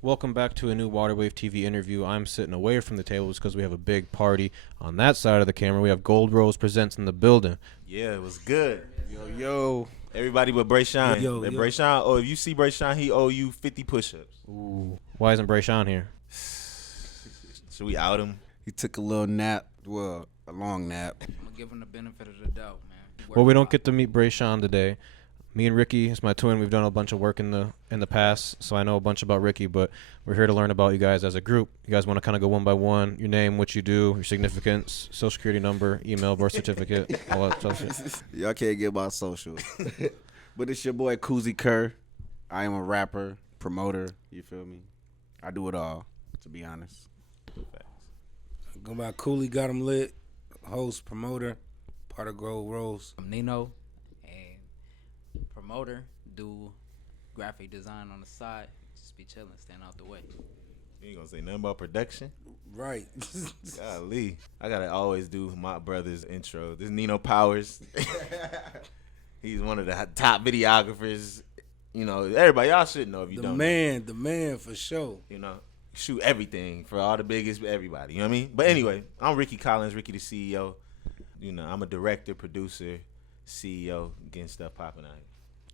Welcome back to a new Waterwave TV interview. I'm sitting away from the tables because we have a big party on that side of the camera. We have Gold Rose Presents in the building. Yeah, it was good. Yo. Everybody but Brayshawn. Yo. Brayshawn, if you see Brayshawn, he owe you 50 push-ups. Ooh. Why isn't Brayshawn here? Should we out him? He took a little nap. Well, a long nap. I'm gonna give him the benefit of the doubt, man. Well, we don't get to meet Brayshawn today. Me and Ricky, is my twin, we've done a bunch of work in the past, so I know a bunch about Ricky, but we're here to learn about you guys as a group. You guys want to kind of go one by one, your name, what you do, your significance, social security number, email, birth certificate, all that stuff. Y'all can't get my socials. But it's your boy Koozie Kerr. I am a rapper, promoter, you feel me? I do it all, to be honest. Go by Cooley, got him lit, host, promoter, part of Gold Rose. I'm Nino, and promoter, do graphic design on the side. Just be chilling, stand out the way. You ain't gonna say nothing about production? Right. Golly. I gotta always do my brother's intro. This is Nino Powers. He's one of the top videographers. You know, everybody, y'all should know if you don't know. The man for sure. You know, shoot everything for all the biggest, everybody. You know what I mean? But anyway, I'm Ricky Collins, Ricky the CEO. You know, I'm a director, producer, CEO, getting stuff popping out here.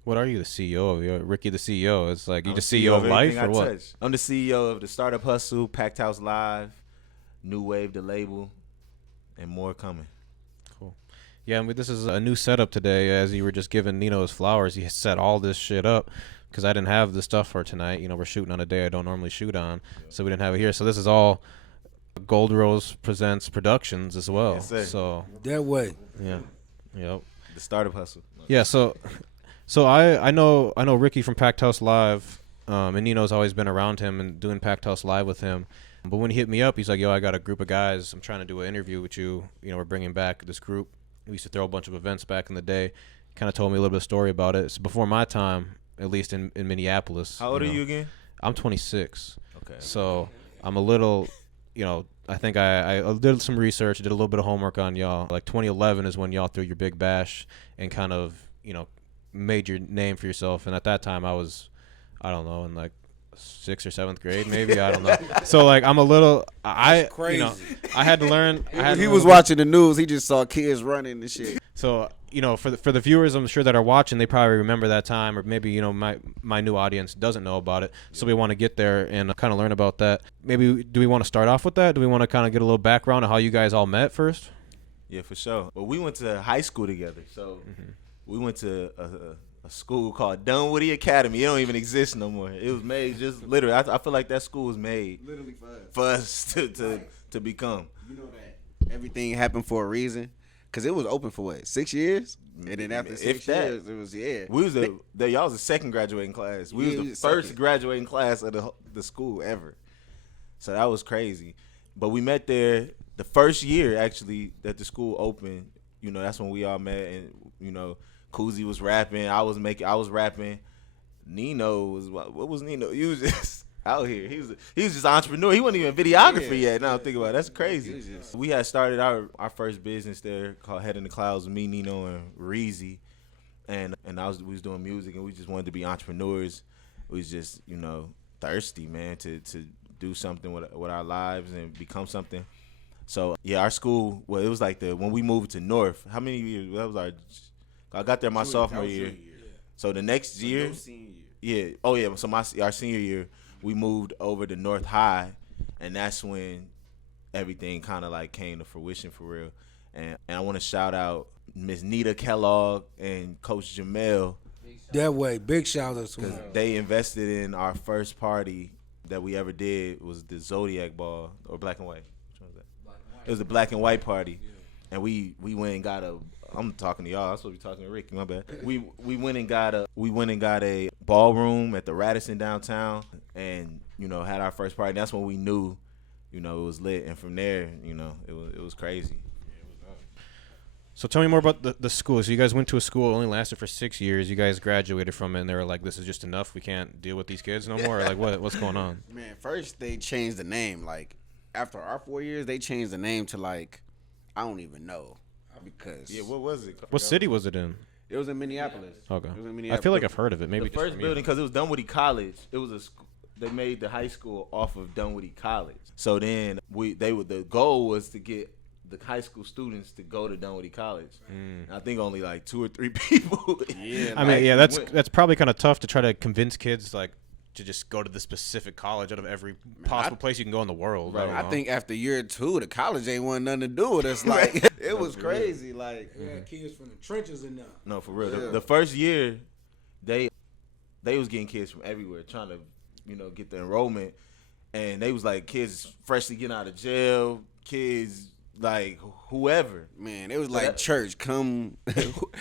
What are you the CEO of? You're Ricky the CEO. It's like you I'm just CEO of life everything or I what? touch. I'm the CEO of the Startup Hustle, Packed House Live, New Wave, the label, and more coming. Cool. Yeah, I mean, this is a new setup today. As you were just giving Nino his flowers, he set all this shit up because I didn't have the stuff for tonight. You know, we're shooting on a day I don't normally shoot on, so we didn't have it here. So this is all Gold Rose Presents Productions as well. Yes, sir. So That way. yeah, yep. The Startup Hustle. Yeah, so I know Ricky from Packed House Live, and Nino's always been around him and doing Packed House Live with him. But when he hit me up, he's like, "Yo, I got a group of guys. I'm trying to do an interview with you. You know, we're bringing back this group. We used to throw a bunch of events back in the day." Kind of told me a little bit of story about it. It's before my time, at least in Minneapolis. How old are you again? I'm 26. Okay. So I'm a little, I think I did some research, did a little bit of homework on y'all. Like 2011 is when y'all threw your big bash and kind of, made your name for yourself. And at that time I was, I don't know, in like 6th or 7th grade, maybe. I don't know. So like I'm a little, crazy. I had to learn. He was watching the news. He just saw kids running and shit. So, for the viewers, I'm sure that are watching, they probably remember that time, or maybe, my new audience doesn't know about it. So we want to get there and kind of learn about that. Maybe, do we want to start off with that? Do we want to kind of get a little background on how you guys all met first? Yeah, for sure. Well, we went to high school together. So we went to a school called Dunwoody Academy. It don't even exist no more. It was made just literally. I feel like that school was made Literally for us to become. You know that everything happened for a reason. Because it was open for what, 6 years? And then after If 6 that. years, it was, yeah. We was y'all was the second graduating class. We Yeah, was we the was first second. graduating class of the school ever. So that was crazy. But we met there the first year actually that the school opened. That's when we all met, and Koozie was rapping. I was rapping. Nino was what was Nino? He was just out here. He was just an entrepreneur. He wasn't even a videographer yet. Now I'm thinking about it. That's crazy. We had started our first business there called Head in the Clouds with me, Nino, and Reezy. And we was doing music, and we just wanted to be entrepreneurs. We was just, thirsty, man, to do something with our lives and become something. So, yeah, our school, well, it was like when we moved to North. How many years? That was I got there my sophomore year. So the next year. Yeah. Oh, yeah. So our senior year, we moved over to North High, and that's when everything kind of like came to fruition for real. And I want to shout out Miss Nita Kellogg and Coach Jamel. That way. Big shout out to Because him. they invested in our first party that we ever did was the Zodiac ball, or black and white. Which one was that? It was the black and white party. And we went and got I'm talking to y'all. I'm supposed to be talking to Ricky. My bad. We went and got a ballroom at the Radisson downtown, and had our first party. That's when we knew, it was lit. And from there, it was crazy. So tell me more about the school. So you guys went to a school, only lasted for 6 years. You guys graduated from it, and they were like, "This is just enough. We can't deal with these kids no more." Or like, what's going on? Man, first they changed the name. Like, after our 4 years, they changed the name to, like, I don't even know. Because Yeah, what was it? What city was it in? it was in Minneapolis. Okay. It was in I Minneapolis. feel like I've heard of it. Maybe The just first from building, you. because it was Dunwoody College. It was they made the high school off of Dunwoody College. So then the goal was to get the high school students to go to Dunwoody College. I think only like 2 or 3 people. Yeah, I mean, yeah, that's probably kind of tough to try to convince kids like to just go to the specific college out of every possible place you can go in the world. Right. I think after year 2, the college ain't want nothing to do with us. Like it was crazy. Like They had kids from the trenches in there. No, for real. Yeah. The first year, they was getting kids from everywhere trying to, get the enrollment, and they was like kids freshly getting out of jail, kids like whoever. man, it was like church. Come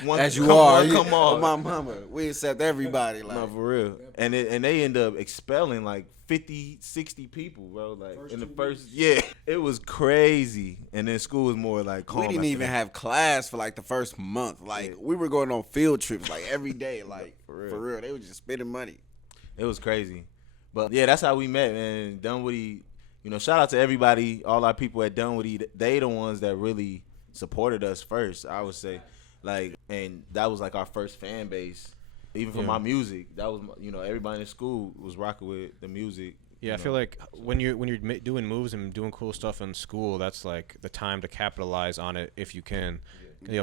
One- as you come are. on, come on. My mama. We accept everybody. Like No, for real. And they end up expelling like 50, 60 people, bro. Like First in the 2 first, weeks. yeah, it was crazy. And then school was more like calm. we didn't after even that. have class for like the first month. Like we were going on field trips like every day. Like for real. They were just spending money. It was crazy. But yeah, that's how we met, man. Dunwoody, shout out to everybody, all our people at Dunwoody. They the ones that really supported us first, I would say. Like, and that was like our first fan base. Even for my music, that was, everybody in school was rocking with the music. Yeah, I feel like when you're doing moves and doing cool stuff in school, that's like the time to capitalize on it if you can.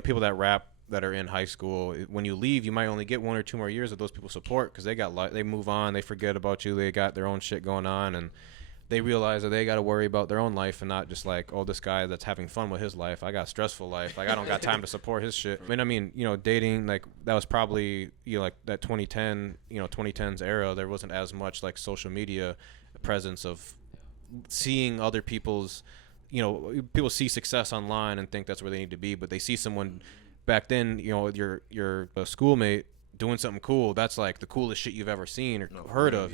People that rap that are in high school, when you leave, you might only get 1 or 2 more years of those people support because they move on, they forget about you, they got their own shit going on, and they realize that they got to worry about their own life and not just like, oh, this guy that's having fun with his life, I got a stressful life, like I don't got time to support his shit. I mean, dating, like that was probably like that 2010s era. There wasn't as much like social media presence of seeing other people's, people see success online and think that's where they need to be, but they see someone back then, your schoolmate doing something cool, that's like the coolest shit you've ever seen or heard of.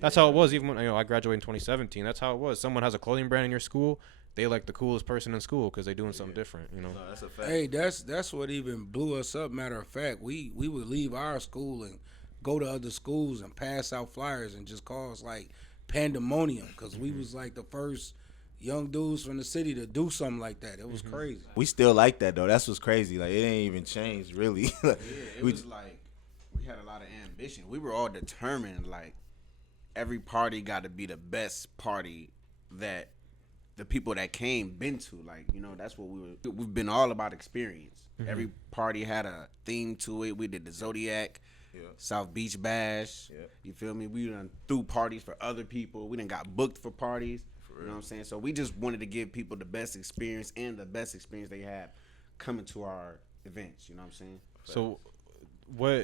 That's how it was. Even when I graduated in 2017, that's how it was. Someone has a clothing brand in your school, they like the coolest person in school because they're doing something different. No, that's a fact. Hey, that's what even blew us up. Matter of fact, we would leave our school and go to other schools and pass out flyers and just cause like pandemonium because we was like the first young dudes from the city to do something like that. It was crazy. We still like that, though. That's what's crazy. Like, it ain't even changed, really. It was like we had a lot of ambition. We were all determined. Like every party got to be the best party that the people that came been to. Like that's what we've been all about experience. Every party had a theme to it. We did the Zodiac, South Beach Bash. You feel me? We done threw parties for other people. We done got booked for parties. You know what I'm saying? So we just wanted to give people the best experience and the best experience they have coming to our events. You know what I'm saying? So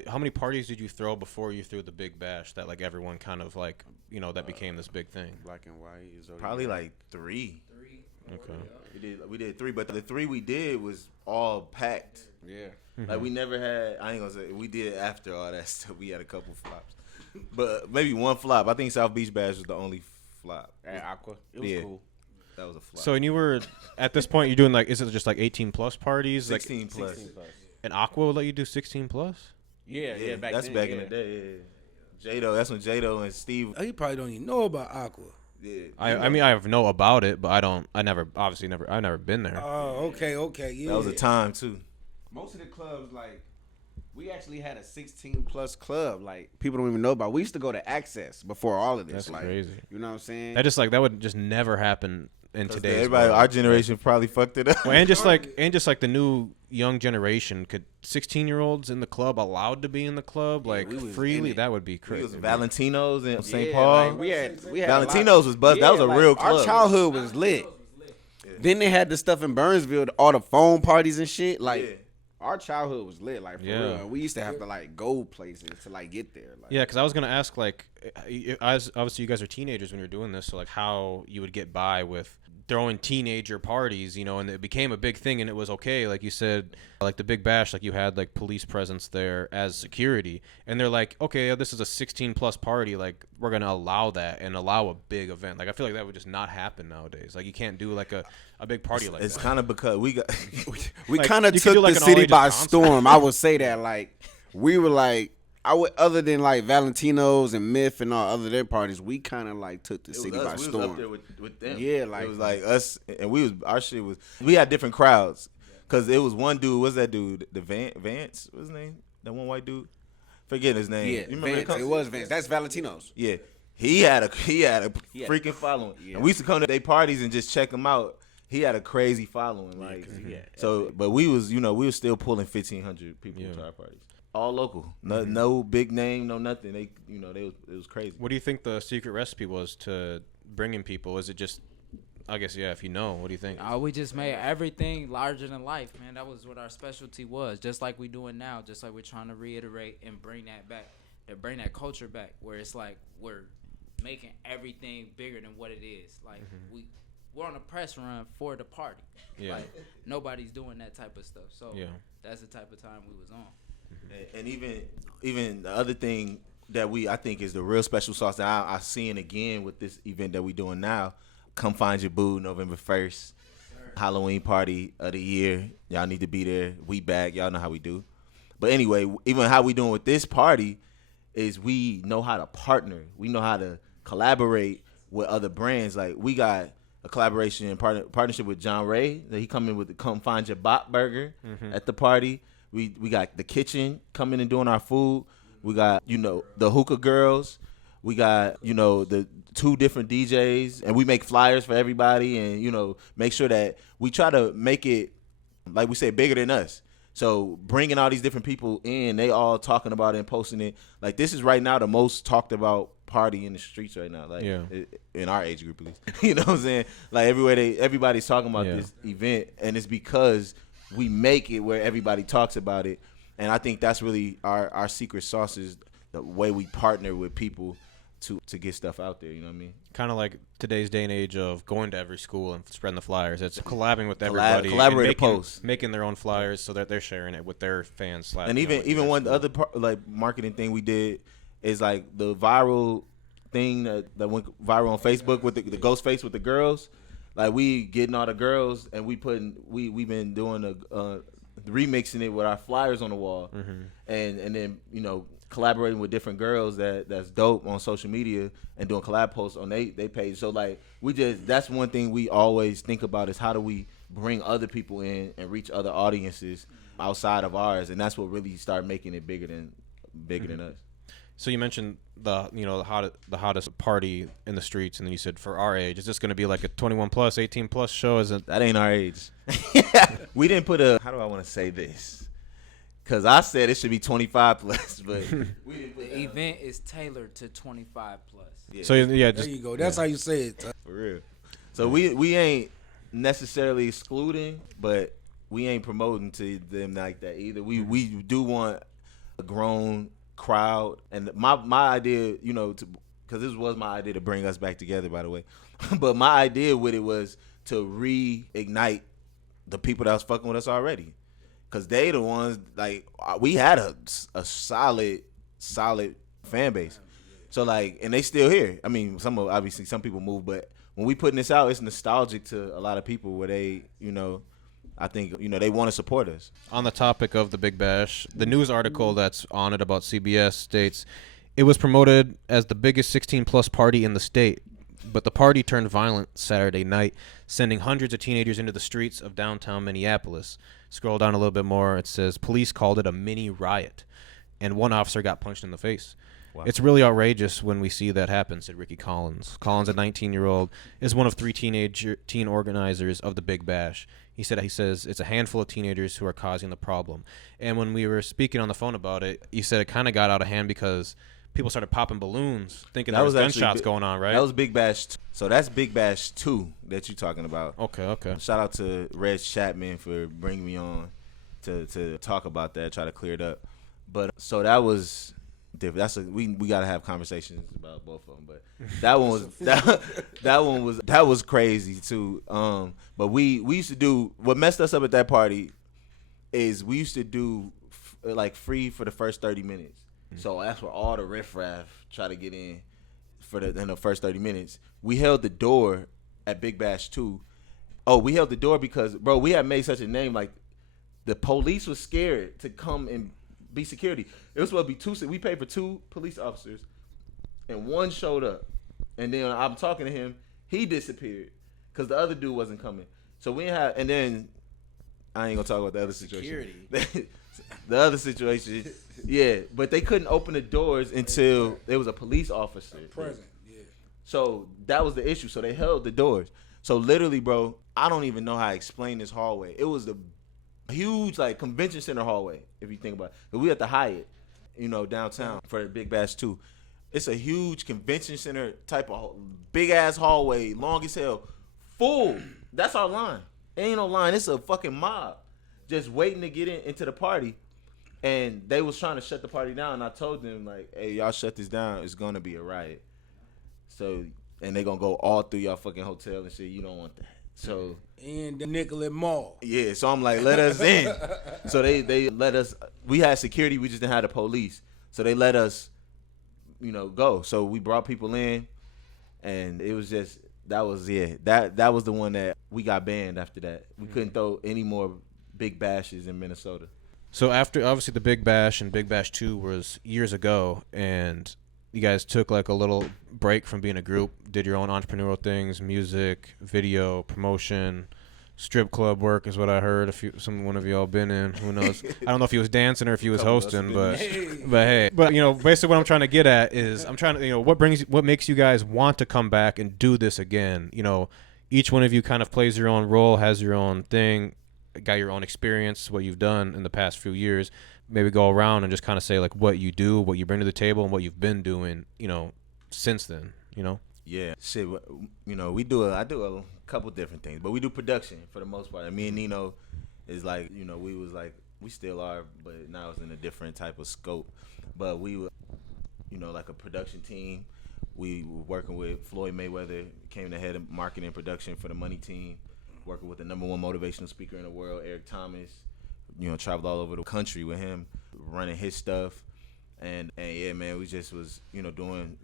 how many parties did you throw before you threw the big bash that like everyone kind of like, that became this big thing? Black and white. Zodiac. Probably like 3. Okay. We did 3, but the 3 we did was all packed. Yeah. Like we never had. I ain't gonna say we did after all that stuff. We had a couple flops, but maybe one flop. I think South Beach Bash was the only flop. At Aqua. It was cool. That was a flop. So and you were at this point you're doing like, is it just like 18 plus parties? 16 like, plus. 16 plus. And Aqua would let you do 16 plus? Yeah, back that's then, back in the day. Yeah. Jado, that's when Jado and Steve. You probably don't even know about Aqua. Yeah, I mean I know about it, but I've never been there. Oh, okay, yeah. that was a time too. Most of the clubs, like, we actually had a 16 plus club. Like, people don't even know about. We used to go to Access before all of this. That's like, crazy. You know what I'm saying? That would just never happen in today's Everybody, world. our generation probably fucked it up. Well, and just like the new young generation, could 16-year-olds in the club allowed to be in the club like we was in freely? it. That would be We crazy. was Valentino's in St. Yeah, Paul. like, we had Valentino's was buzz. That was a real club. Our childhood was lit. Then they had the stuff in Burnsville, all the phone parties and shit. Like, Yeah. our childhood was lit. Like, for Yeah. real. We used to have to, like, go places to, like, get there. Like, Yeah, because I was gonna ask, like, as obviously you guys are teenagers when you're doing this, so like how you would get by with throwing teenager parties, and it became a big thing, and it was okay, like you said, like the Big Bash, like you had like police presence there as security, and they're like, okay, this is a 16 plus party, like we're gonna allow that and allow a big event. Like I feel like that would just not happen nowadays. Like you can't do like a big party like It's that. kind of because we got we Like, kind of you could took do, like, the an city all-ages by concert. storm. I would say that, like, we were like, other than like Valentino's and Myth and all other their parties, we kind of like took the it was city us. by We was storm. up there with them. Yeah, like- it was like us, and our shit was. We had different crowds, cause it was one dude. What's that dude? The Vance. What's his name? That one white dude. Forget his name. Yeah, you remember Vance, it was Vance. That's Valentino's. Yeah, he had a Yeah. freaking following. Yeah. And we used to come to their parties and just check him out. He had a crazy following, like so. But we was still pulling 1,500 people to our parties, all local, no big name, no nothing. They it was crazy. What do you think the secret recipe was to bringing people? Is it just, I guess, yeah, if you know, what do you think? We just made everything larger than life, man. That was what our specialty was. Just like we doing now, just like we're trying to reiterate and bring that back, to bring that culture back, where it's like we're making everything bigger than what it is. Like we're on a press run for the party. Yeah. Like nobody's doing that type of stuff. So Yeah. that's the type of time we was on. And even the other thing that I think is the real special sauce that I seeing again with this event that we doing now. Come find your boo, November 1st, Halloween party of the year. Y'all need to be there. We back. Y'all know how we do. But anyway, even how we doing with this party is we know how to partner. We know how to collaborate with other brands. Like we got a collaboration and partnership with John Ray. That he coming with the Come Find Your Bop Burger at the party. We got the kitchen coming and doing our food. We got the hookah girls. We got the 2 different DJs, and we make flyers for everybody, and make sure that we try to make it, like we say, bigger than us. So bringing all these different people in, they all talking about it and posting it. Like this is right now the most talked about party in the streets right now. Like in our age group at least. You know what I'm saying? Like everybody's talking about this event, and it's because we make it where everybody talks about it. And I think that's really our secret sauce is the way we partner with people to get stuff out there. You know what I mean? Kind of like today's day and age of going to every school and spreading the flyers. It's collabing with everybody, collaborate posts, making their own flyers so that they're sharing it with their fans. And even one other like marketing thing we did is like the viral thing that went viral on Facebook with the ghost face with the girls. Like we getting all the girls and we've been doing remixing it with our flyers on the wall, and then collaborating with different girls that's dope on social media and doing collab posts on they page. So like that's one thing we always think about is how do we bring other people in and reach other audiences outside of ours, and that's what really started making it bigger than us. So you mentioned the hottest party in the streets, and then you said for our age, is this going to be like a 21 plus, 18 plus show? That ain't our age. We didn't put how do I want to say this? Because I said it should be 25 plus, but we didn't put the event is tailored to 25 plus. Yeah. So yeah, there you go. That's how you say it. For real. So we ain't necessarily excluding, but we ain't promoting to them like that either. We do want a grown crowd, and my idea, because this was my idea to bring us back together, by the way. But my idea with it was to reignite the people that was fucking with us already. Cause they the ones like we had a solid fan base, so like, and they still here. I mean, obviously some people move, but when we putting this out, it's nostalgic to a lot of people where they, I think they want to support us. On the topic of the Big Bash, the news article that's on it about CBS states it was promoted as the biggest 16 plus party in the state, but the party turned violent Saturday night, sending hundreds of teenagers into the streets of downtown Minneapolis. Scroll down a little bit more. It says police called it a mini riot, and one officer got punched in the face. Wow. It's really outrageous when we see that happen, said Ricky Collins. Collins, a 19-year-old, is one of 3 teen organizers of the Big Bash. He says it's a handful of teenagers who are causing the problem. And when we were speaking on the phone about it, he said it kind of got out of hand because people started popping balloons, thinking there was gunshots going on, right? That was Big Bash. So that's Big Bash 2 that you're talking about. Okay. Shout out to Reg Chapman for bringing me on to talk about that, try to clear it up. But so that was different. We got to have conversations about both of them. But that one was that was crazy too. But we used to do what messed us up at that party is we used to do like free for the first 30 minutes. So that's where all the riffraff try to get in in the first 30 minutes. We held the door at Big Bash 2. Oh, we held the door because, bro, we had made such a name. Like, the police was scared to come and be security. It was supposed to be 2. We paid for 2 police officers, and 1 showed up. And then I'm talking to him. He disappeared because the other dude wasn't coming. So we had, and then I ain't going to talk about the other situation. The other situation, yeah, but they couldn't open the doors until there was a police officer present. So that was the issue. So they held the doors. So literally, bro, I don't even know how to explain this hallway. It was the huge like convention center hallway, if you think about it. We at the Hyatt, downtown for the Big Bash 2. It's a huge convention center type of big ass hallway, long as hell, full. That's our line. Ain't no line. It's a fucking mob just waiting to get into the party. And they was trying to shut the party down. And I told them, like, hey, y'all shut this down. It's going to be a riot. So, and they going to go all through y'all fucking hotel and shit. You don't want that. So. And the Nicollet Mall. Yeah, so I'm like, let us in. So they let us. We had security. We just didn't have the police. So they let us, go. So we brought people in. And it was just, that was the one that we got banned after that. We couldn't throw any more big bashes in Minnesota. So after, obviously, the Big Bash and Big Bash 2 was years ago, and you guys took like a little break from being a group, did your own entrepreneurial things, music, video, promotion, strip club work is what I heard. One of y'all been in, who knows? I don't know if he was dancing or if he was hosting, but hey. But basically what I'm trying to get at is what makes you guys want to come back and do this again? Each one of you kind of plays your own role, has your own thing, got your own experience, what you've done in the past few years. Maybe go around and just kind of say like what you do, what you bring to the table, and what you've been doing, since then. Yeah, shit. I do a couple different things, but we do production for the most part. And me and Nino is like, we still are, but now it's in a different type of scope. But we were, like a production team. We were working with Floyd Mayweather, came the head of marketing and production for the Money team, working with the #1 motivational speaker in the world, Eric Thomas. Traveled all over the country with him, running his stuff. And yeah, man, we just was, doing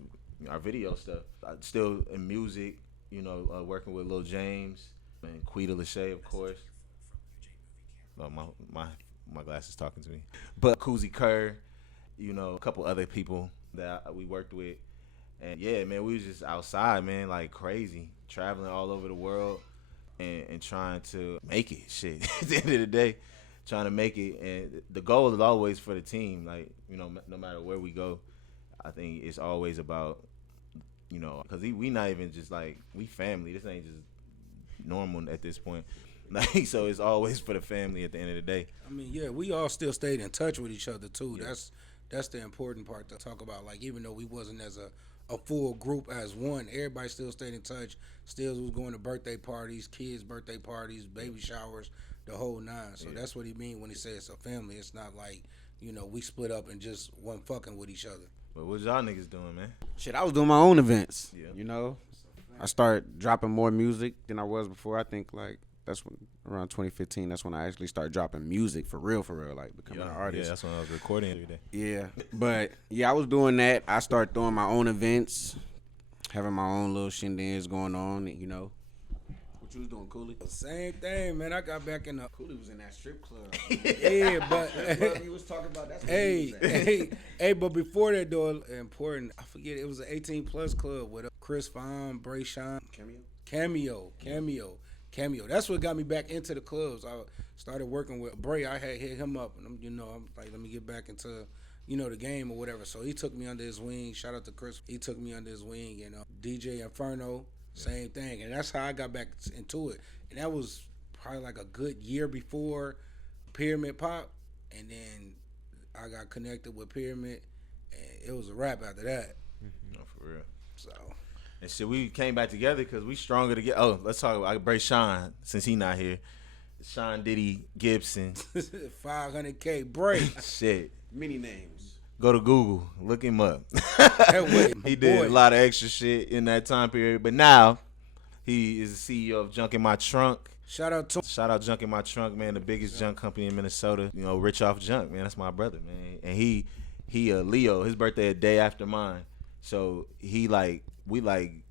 our video stuff. Still in music, working with Lil James and Quita Lachey, of course. Oh, my glasses talking to me. But Koozie Kerr, a couple other people that we worked with. And yeah, man, we was just outside, man, like crazy, traveling all over the world and trying to make it, shit, at the end of the day. Trying to make it, and the goal is always for the team. Like, no matter where we go, I think it's always about, because we not even just like, we family. This ain't just normal at this point. Like, so it's always for the family at the end of the day. I mean, yeah, we all still stayed in touch with each other too. Yeah. That's the important part to talk about. Like, even though we wasn't as a full group as one, everybody still stayed in touch. Still was going to birthday parties, kids' birthday parties, baby showers, the whole nine. So that's what he mean when he says it's a family. It's not like, we split up and just wasn't fucking with each other. But what y'all niggas doing, man? Shit, I was doing my own events. Yeah. I started dropping more music than I was before. I think like that's when around 2015. That's when I actually started dropping music for real, like becoming an artist. Yeah, that's when I was recording every day. Yeah, but yeah, I was doing that. I started throwing my own events, having my own little shindigs going on. What you was doing, Cooley? Same thing, man. I got back in the. Cooley was in that strip club. Yeah, but he was talking about that's what he was at. hey, but before that though, important. I forget it was an 18+ club with Chris Vaughn, Bray Sean, Cameo. That's what got me back into the clubs. I started working with Bray. I had hit him up, and I'm like, let me get back into the game or whatever. So he took me under his wing. Shout out to Chris. He took me under his wing, and DJ Inferno. Same thing, and that's how I got back into it. And that was probably like a good year before Pyramid Pop, and then I got connected with Pyramid, and it was a wrap after that. No, for real. So, and shit, we came back together because we stronger together. Oh, let's talk about Bray Sean since he not here. Sean Diddy Gibson, 500K Bray. Shit, Many names. Go to Google, look him up. He did a lot of extra shit in that time period, but now he is the CEO of Junk in My Trunk. Shout out Junk in My Trunk, man, the biggest junk company in Minnesota. Rich off junk, man. That's my brother, man. And he Leo. His birthday a day after mine, so we like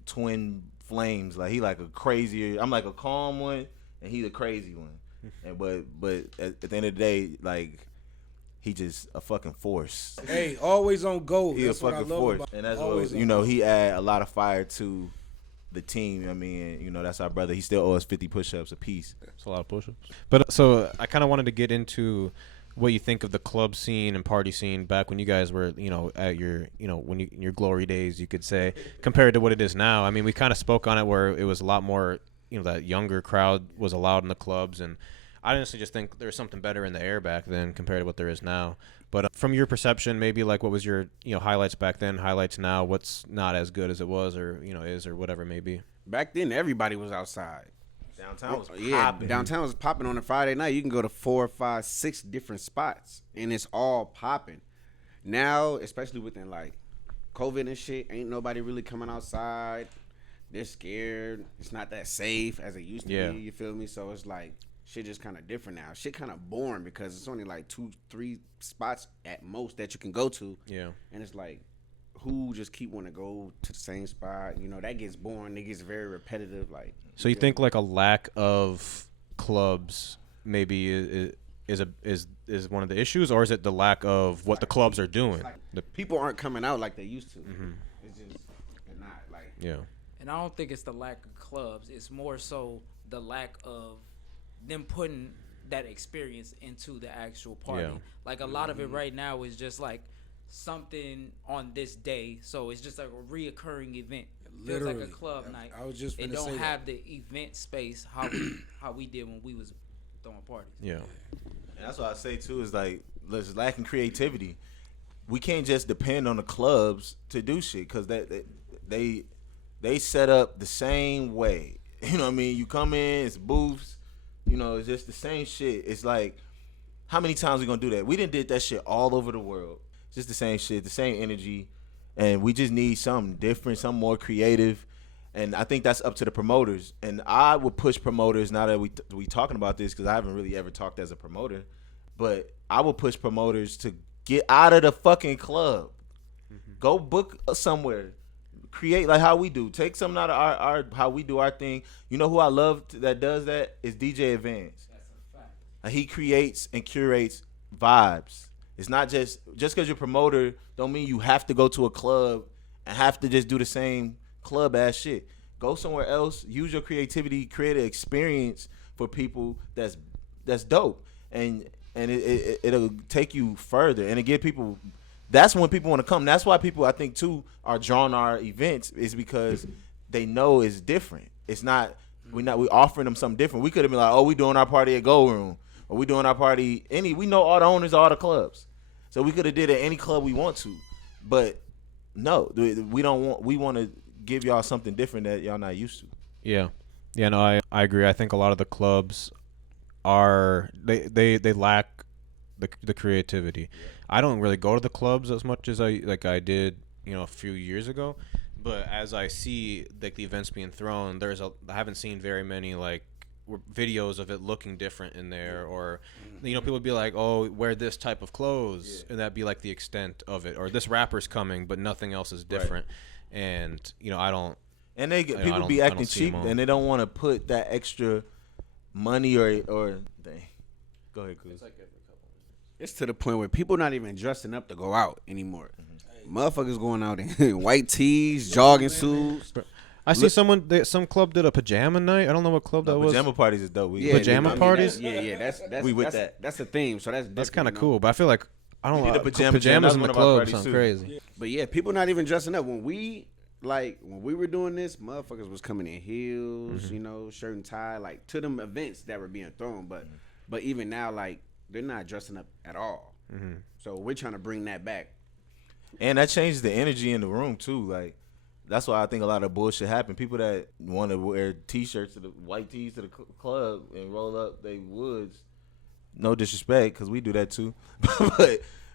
twin flames. Like he like a crazier. I'm like a calm one, and he the crazy one. And but at the end of the day, like. He just a fucking force. Hey, always on go. He That's a fucking force, and that's always what he add a lot of fire to the team. I mean, that's our brother. He still owes 50 push-ups a piece. It's a lot of push-ups. But so I kind of wanted to get into what you think of the club scene and party scene back when you guys were, at your, when you in your glory days, you could say, compared to what it is now. I mean, we kind of spoke on it where it was a lot more, that younger crowd was allowed in the clubs, and I honestly just think there was something better in the air back then compared to what there is now. But from your perception, maybe like what was your, highlights back then, highlights now, what's not as good as it was, or is, or whatever it may be. Back then, everybody was outside. Downtown was Yeah, popping. downtown was popping on a Friday night. You can go to 4, 5, 6 different spots, and it's all popping. Now, especially within like COVID and shit, ain't nobody really coming outside. They're scared. It's not that safe as it used to be. You feel me? So it's like shit just kind of different now. Shit kind of boring because it's only like 2, 3 spots at most that you can go to. Yeah. And it's like, who just keep wanting to go to the same spot? That gets boring. It gets very repetitive. Like. So you think like a lack of clubs maybe is one of the issues, or is it the lack of what the clubs are doing? Like, people aren't coming out like they used to. Mm-hmm. It's just they're not like. Yeah. And I don't think it's the lack of clubs. It's more so the lack of them putting that experience into the actual party. Yeah. Like a lot of it right now is just like something on this day. So it's just like a reoccurring event. Feels like a club night. I was just it gonna say don't have that. the event space how we did when we was throwing parties. Yeah. And that's what I say too is like, let's lacking creativity. We can't just depend on the clubs to do shit because they set up the same way. You know what I mean? You come in, it's booths. It's just the same shit. It's like, how many times we gonna do that? We did that shit all over the world. It's just the same shit, the same energy. And we just need something different, something more creative. And I think that's up to the promoters. And I would push promoters, now that we talking about this, because I haven't really ever talked as a promoter, but I would push promoters to get out of the fucking club. Mm-hmm. Go book somewhere. Create like how we do. Take something out of our how we do our thing. You know who I love that does that? Is DJ Advance. That's a fact. He creates and curates vibes. It's not just because you're a promoter don't mean you have to go to a club and have to just do the same club ass shit. Go somewhere else. Use your creativity. Create an experience for people that's dope, and it'll take you further and it give people. That's when people want to come. That's why people, I think, too, are drawn to our events is because they know it's different. It's not we offering them something different. We could have been like, oh, we doing our party at Gold Room, or we doing our party we know all the owners of all the clubs. So we could have did it at any club we want to, but no, we don't want. We want to give y'all something different that y'all not used to. Yeah, no, I agree. I think a lot of the clubs are they lack the creativity. Yeah. I don't really go to the clubs as much as I did a few years ago, but as I see like the events being thrown, I haven't seen very many like videos of it looking different in there, or people would be like, oh, wear this type of clothes, and that'd be like the extent of it, or this rapper's coming but nothing else is different. Right. And I don't, and people be acting cheap and they don't want to put that extra money or they go ahead, Kuz. It's to the point where people not even dressing up to go out anymore. Mm-hmm. Motherfuckers going out in white tees, jogging suits. I see some club did a pajama night. I don't know what club that was. Pajama parties is dope. Pajama parties? That's we with that. That's the theme. So that's kind of cool. But I feel like I don't know. Pajamas in the club sounds crazy. Yeah. But yeah, people not even dressing up. When we were doing this, motherfuckers was coming in heels, shirt and tie, like to them events that were being thrown. But even now, like they're not dressing up at all. Mm-hmm. So we're trying to bring that back. And that changes the energy in the room too. Like that's why I think a lot of bullshit happen. People that want to wear t-shirts to the white tees to the club and roll up they woods. No disrespect, because we do that too.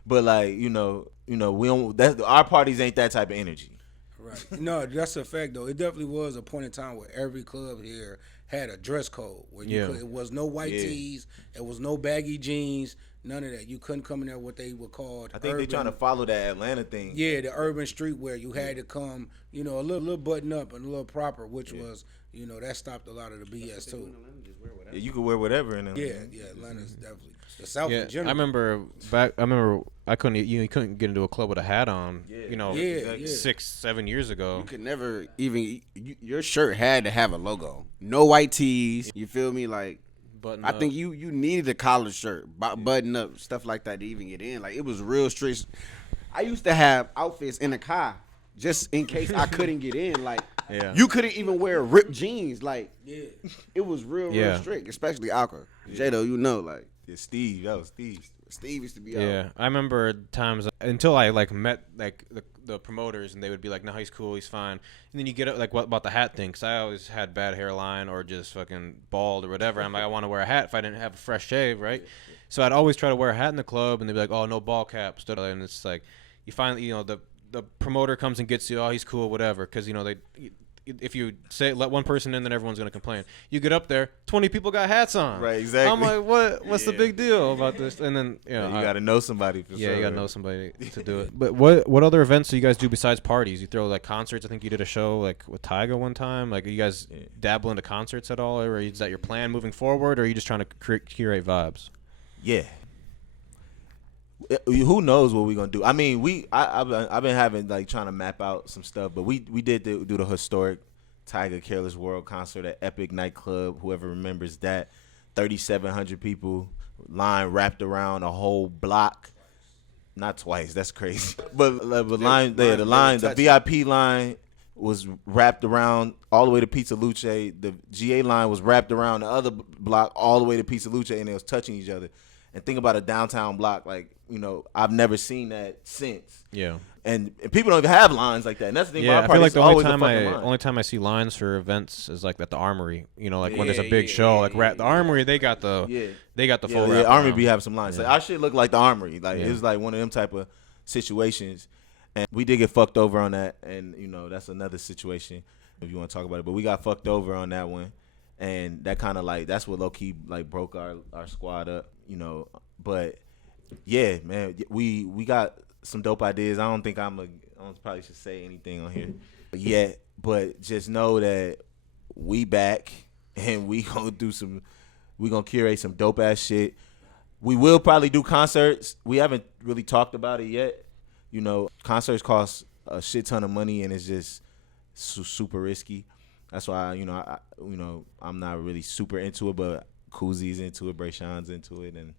but like we don't. Our parties ain't that type of energy. Right. No, that's a fact though. It definitely was a point in time where every club here had a dress code where it was no white tees, it was no baggy jeans, none of that. You couldn't come in there what they were called. I think they're trying to follow that Atlanta thing. Yeah, the urban streetwear. You had to come, a little button up and a little proper, which was, that stopped a lot of the BS too. Yeah, you could wear whatever in Atlanta. Yeah, Atlanta's definitely the South in general. I remember I couldn't you couldn't get into a club with a hat on. 6-7 years ago. You could never even your shirt had to have a logo. No white tees. You feel me? Like button. I think you needed a collar shirt, button up, stuff like that to even get in. Like, it was real strict. I used to have outfits in the car just in case I couldn't get in. Like, you couldn't even wear ripped jeans. Like, it was real strict, especially Alka. J-Lo, you know, like. Yeah, Steve. That was Steve. Steve used to be out. Yeah, I remember times until I like met like the promoters, and they would be like, "No, he's cool, he's fine." And then you get like, "What about the hat thing?" Because I always had bad hairline or just fucking bald or whatever. I'm like, I want to wear a hat if I didn't have a fresh shave, right? So I'd always try to wear a hat in the club, and they'd be like, "Oh, no ball caps," and it's like, you finally, the promoter comes and gets you. Oh, he's cool, whatever, because if you let one person in, then everyone's gonna complain. You get up there, 20 people got hats on. Right, exactly. I'm like, what's the big deal about this? And then you gotta know somebody for sure. Yeah, you gotta know somebody to do it. But what other events do you guys do besides parties? You throw like concerts. I think you did a show like with Tyga one time. Like, you guys dabble into concerts at all, or is that your plan moving forward, or are you just trying to curate vibes? Yeah. Who knows what we're gonna do? I mean, I've been having like trying to map out some stuff, but we did do the historic Tyga Careless World concert at Epic nightclub. Whoever remembers that, 3,700 people, line wrapped around a whole block. Not twice, that's crazy. But the VIP line was wrapped around all the way to Pizza Luce. The GA line was wrapped around the other block all the way to Pizza Luce, and they was touching each other. And think about a downtown block, like, I've never seen that since. Yeah. And people don't even have lines like that. And that's the thing. Yeah, I feel like the only time I see lines for events is like at the Armory. Like when there's a big show, like the Armory, they got the full. Yeah, Armory be having some lines. Like, our shit look like the Armory. Like, it was like one of them type of situations, and we did get fucked over on that. And that's another situation if you want to talk about it. But we got fucked over on that one, and that kind of like that's what low key like broke our squad up. But yeah, man, we got some dope ideas. I don't think I don't probably should say anything on here yet, but just know that we back, and we gonna curate some dope ass shit. We will probably do concerts. We haven't really talked about it yet. Concerts cost a shit ton of money, and it's just super risky. That's why I'm not really super into it, but Kuzi's into it, Brayshawn's into it, and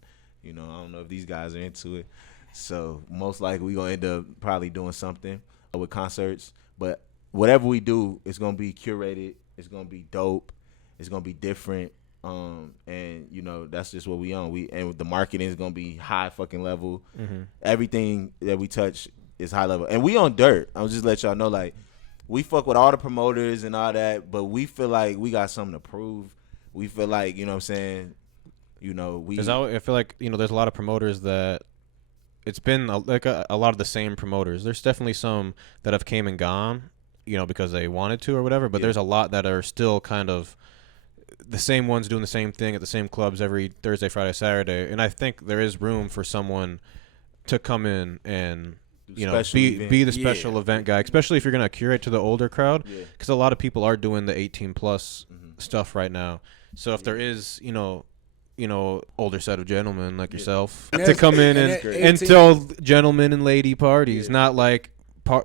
I don't know if these guys are into it. So most likely we're gonna end up probably doing something with concerts. But whatever we do, it's gonna be curated, it's gonna be dope, it's gonna be different. And that's just what we own. And the marketing is gonna be high fucking level. Mm-hmm. Everything that we touch is high level. And we on dirt. I'll just let y'all know, like, we fuck with all the promoters and all that, but we feel like we got something to prove. We feel like, what I'm saying, I feel like, there's a lot of promoters that it's been a lot of the same promoters. There's definitely some that have came and gone, because they wanted to or whatever, but there's a lot that are still kind of the same ones doing the same thing at the same clubs every Thursday, Friday, Saturday. And I think there is room for someone to come in and be the special event guy, especially if you're going to curate to the older crowd, because a lot of people are doing the 18 plus stuff right now. So if there is, older set of gentlemen like yourself to come in and tell gentlemen and lady parties, not like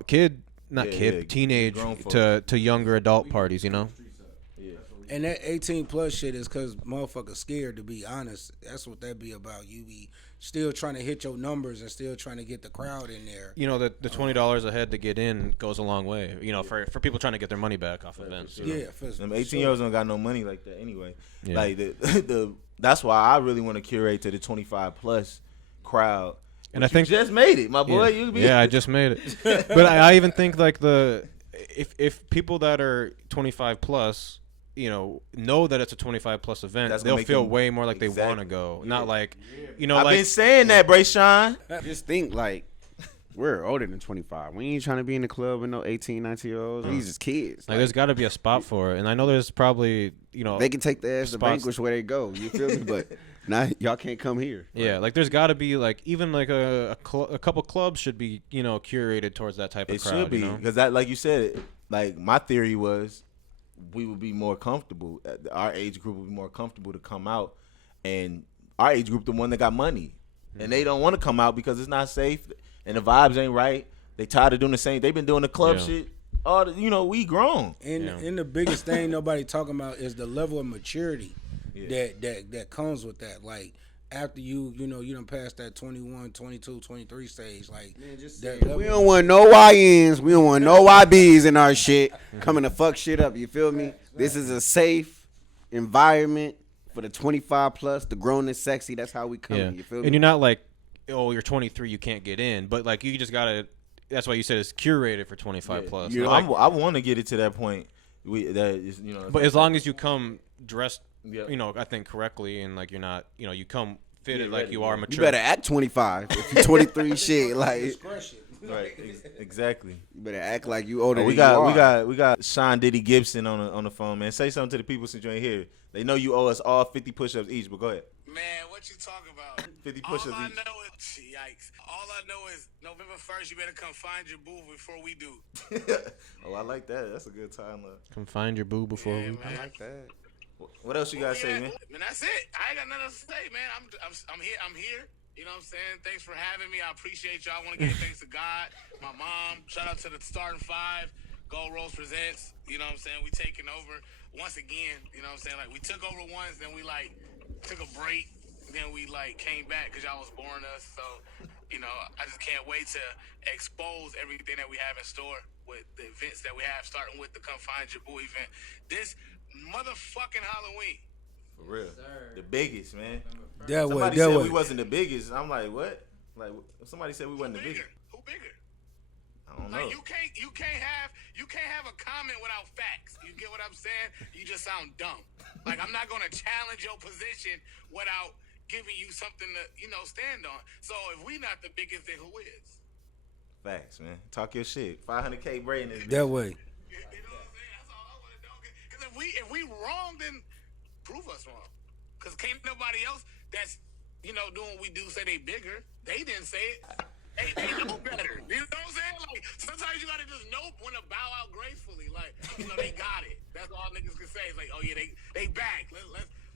teenage to younger adult parties, And that 18 plus shit is because motherfuckers scared, to be honest. That's what that be about. You be still trying to hit your numbers and still trying to get the crowd in there. The $20 a head to get in goes a long way, for people trying to get their money back off events. Yeah, them 18-year-olds don't got no money like that anyway. Yeah. Like that's why I really want to curate to the 25 plus crowd. And I think you just made it, my boy. I just made it. But I even think like if people that are 25 plus, know that it's a 25 plus event, they'll feel way more like they want to go. Not like, I've been saying that, Brayshawn. Just think like, we're older than 25. We ain't trying to be in the club with no 18, 19-year-olds. These is kids. Like, there's got to be a spot for it. And I know there's probably, they can take their ass to Vanquish where they go. You feel me? But now y'all can't come here. Yeah, like there's got to be like even like a couple clubs should be, curated towards that type of crowd. It should be. Because that, like you said, like my theory was we would be more comfortable. Our age group would be more comfortable to come out. And our age group, the one that got money. Mm-hmm. And they don't want to come out because it's not safe. And the vibes ain't right. They tired of doing the same. They've been doing the club shit. We grown. And the biggest thing nobody talking about is the level of maturity that comes with that. Like after you done passed that 21, 22, 23 stage, like Man, just that say, level. we don't want no YNs. We don't want no YBs in our shit coming to fuck shit up. You feel me? This is a safe environment for the 25 plus, the grown and sexy. That's how we coming. Yeah. You feel And me? you're not like, oh, you're 23, you can't get in. But like, you just gotta. That's why you said it's curated for 25 plus. You know, Not like- I want to get it to that point. but as long as you come dressed, Yeah. I think correctly, and like you're not, you come fitted Yeah, like ready, you are yeah. mature. You better act 25. If you're 23, shit, like you Right, exactly. better act like you older. Oh, we than you are. got Sean Diddy Gibson on the phone, man. Say something to the people since you ain't here. They know you owe us all 50 push-ups each, but go ahead. Man, what you talking about? 50 push-ups All I each. know is, yikes. All I know is November 1st, you better come find your boo before we do. Oh, I like that. That's a good timeline. Come find your boo before Yeah, we. man. like that. What else you guys say, man? Man, that's it. I ain't got nothing else to say, man. I'm here. I'm here. You know what I'm saying? Thanks for having me. I appreciate y'all. I want to give thanks to God, my mom. Shout out to the starting five. Gold Rose Presents. You know what I'm saying? We taking over once again. You know what I'm saying? Like we took over once, then we like took a break, then we like came back because y'all was boring us. So, I just can't wait to expose everything that we have in store with the events that we have, starting with the Come Find Your Boo event. This motherfucking Halloween. For real. The biggest, man. That way, Somebody that said way. we wasn't the biggest. I'm like, what? Like, somebody said we wasn't the biggest. Who bigger? I don't know. Like you can't have a comment without facts. You get what I'm saying? You just sound dumb. Like I'm not gonna challenge your position without giving you something to stand on. So if we not the biggest, then who is? Facts, man. Talk your shit. 500K brain this bitch. That way. You know what I'm saying? That's all I want to know. Because if we wrong, then prove us wrong. Because can't nobody else that's doing what we do say they bigger. They didn't say it. They know better. You know what I'm saying? Like sometimes you gotta just know when to bow out gracefully. Like they got it. That's all niggas can say. It's like, oh yeah, they back.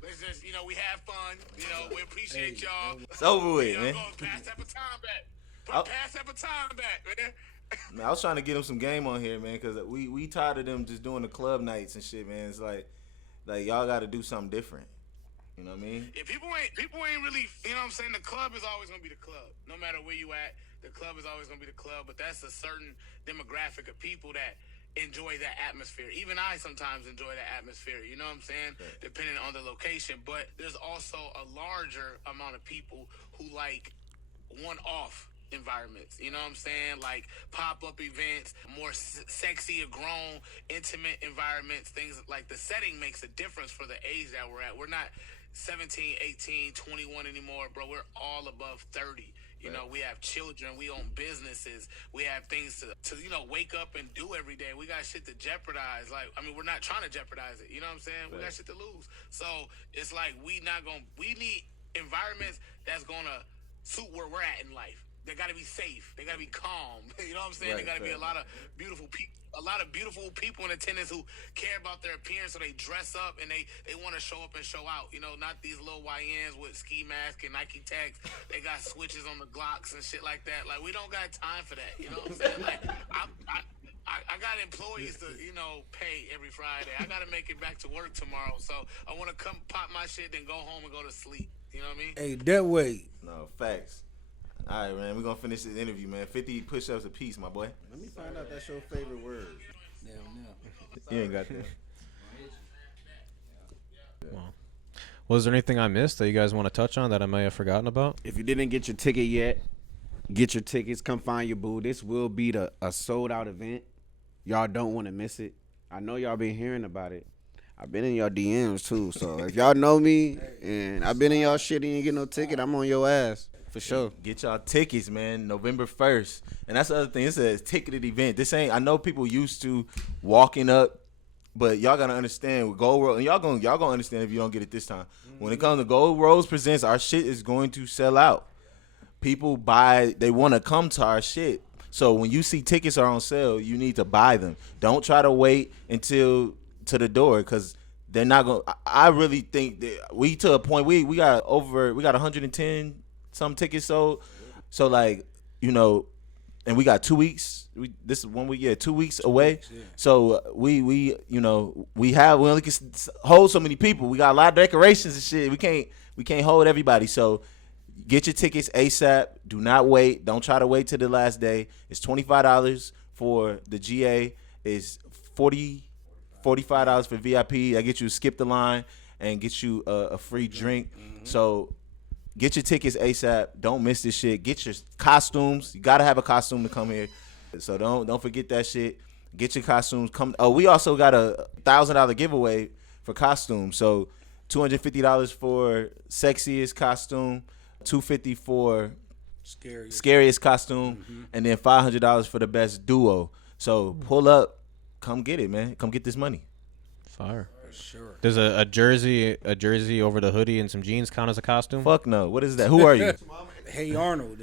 Let's just we have fun. We appreciate y'all. It's over with, man. Pass that baton back. I'll- Pass that baton back, man. Man, I was trying to get him some game on here, man, because we tired of them just doing the club nights and shit, man. It's like y'all got to do something different. You know what I mean? Yeah, people ain't really, what I'm saying? The club is always going to be the club. No matter where you at, the club is always going to be the club. But that's a certain demographic of people that enjoy that atmosphere. Even I sometimes enjoy that atmosphere, you know what I'm saying? Right. Depending on the location. But there's also a larger amount of people who like one-off environments, you know what I'm saying? Like pop-up events, more sexy or grown, intimate environments, things like the setting makes a difference for the age that we're at. We're not 17, 18, 21 anymore, bro. We're all above 30. You know, we have children, we own businesses, we have things to wake up and do every day. We got shit to jeopardize. Like, I mean, we're not trying to jeopardize it. You know what I'm saying? We got shit to lose. So it's like we need environments that's gonna suit where we're at in life. They gotta be safe. They gotta be calm. You know what I'm saying? Right, they gotta be a lot of beautiful people. A lot of beautiful people in attendance who care about their appearance, so they dress up and they want to show up and show out. Not these little YNs with ski masks and Nike tags. They got switches on the Glocks and shit like that. Like we don't got time for that. You know what I'm saying? Like I got employees to pay every Friday. I got to make it back to work tomorrow, so I want to come pop my shit, then go home and go to sleep. You know what I mean? Hey, that way. No, facts. All right, man. We're going to finish this interview, man. 50 push-ups a piece, my boy. Let me find out that's your favorite word. You ain't got that. Was there anything I missed that you guys want to touch on that I may have forgotten about? If you didn't get your ticket yet, get your tickets. Come find your boo. This will be a sold-out event. Y'all don't want to miss it. I know y'all been hearing about it. I've been in y'all DMs, too. So if y'all know me and I've been in y'all shit and you ain't get no ticket, I'm on your ass. For sure. Get y'all tickets, man. November 1st. And that's the other thing. It's a ticketed event. I know people used to walking up, but y'all gotta understand with Gold Rose, and y'all gonna understand if you don't get it this time. When it comes to Gold Rose Presents, our shit is going to sell out. People they want to come to our shit. So when you see tickets are on sale, you need to buy them. Don't try to wait until to the door, because they're not gonna. I really think that we to a point we got 110 some tickets sold. So like, and we got 2 weeks. This is 1 week, 2 weeks away. yeah. So we we only can hold so many people. We got a lot of decorations and shit. We can't hold everybody. So get your tickets ASAP. Do not wait. Don't try to wait till the last day. It's $25 for the GA. It's $45 for VIP. I get you to skip the line and get you a free drink. So get your tickets ASAP. Don't miss this shit. Get your costumes. You gotta have a costume to come here. So don't forget that shit. Get your costumes. Come. Oh, we also got a $1,000 giveaway for costumes. So $250 for sexiest costume, $250 for scariest costume, and then $500 for the best duo. So pull up, come get it, man. Come get this money. Fire. Sure. Does a jersey over the hoodie and some jeans count as a costume? Fuck no. What is that? Who are you? Hey Arnold.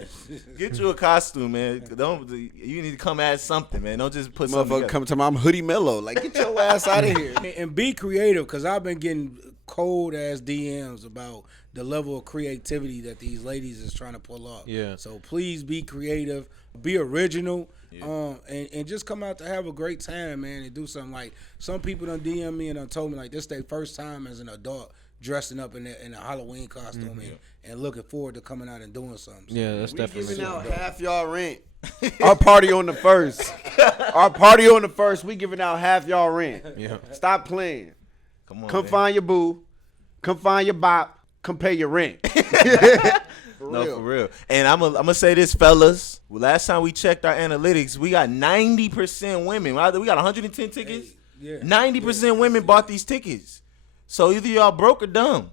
Get you a costume, man. You need to come add something, man. Don't just put something Motherfucker together. come to my hoodie mellow. Like, get your ass out of here. And be creative, because I've been getting cold ass DMs about the level of creativity that these ladies is trying to pull off. Yeah. So please be creative, be original, and just come out to have a great time, man, and do something. Like, some people done DM me and done told me like this their first time as an adult dressing up in a Halloween costume and looking forward to coming out and doing something. So, Yeah, that's We definitely. giving out half y'all rent. Our party on the 1st. Our party on the 1st. We giving out half y'all rent. Yeah. Stop playing. Come on, Come man. find your boo. Come find your bop. Come pay your rent. No, for real. And I'm gonna say this, fellas. Last time we checked our analytics, we got 90% women. We got 110 tickets. yeah. 90% women bought these tickets. So either y'all broke or dumb.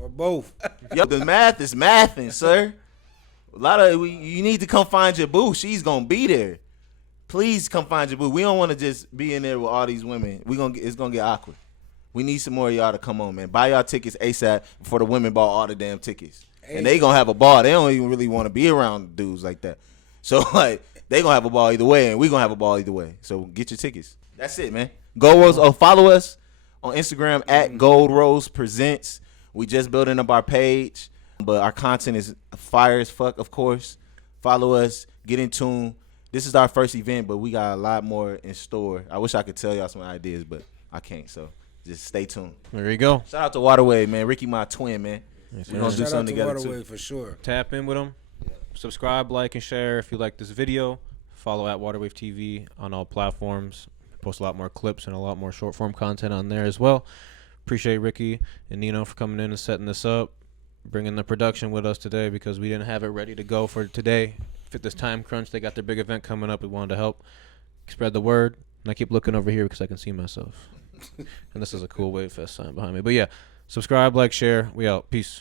or both. Yo, the math is mathing, sir. You need to come find your boo. She's gonna be there. Please come find your boo. We don't want to just be in there with all these women. It's gonna get awkward. We need some more of y'all to come on, man. Buy y'all tickets ASAP before the women bought all the damn tickets. And they gonna have a ball. They don't even really want to be around dudes like that. So like they gonna have a ball either way, and we gonna have a ball either way. So get your tickets. That's it, man. Gold Rose. Oh, follow us on Instagram at Gold Rose Presents. We just building up our page, but our content is fire as fuck. Of course, follow us. Get in tune. This is our first event, but we got a lot more in store. I wish I could tell y'all some ideas, but I can't. So just stay tuned. There you go. Shout out to Waterway, man. Ricky, my twin, man. We're gonna do Shout out something to together Waterway too. for sure. Tap in with them. Subscribe, like, and share if you like this video. Follow at Waterwave TV on all platforms. Post a lot more clips and a lot more short form content on there as well. Appreciate Ricky and Nino for coming in and setting this up, bringing the production with us today because we didn't have it ready to go for today. Fit this time crunch. They got their big event coming up. We wanted to help spread the word. And I keep looking over here because I can see myself. And this is a cool Wave Fest sign behind me. But yeah, subscribe, like, share. We out. Peace.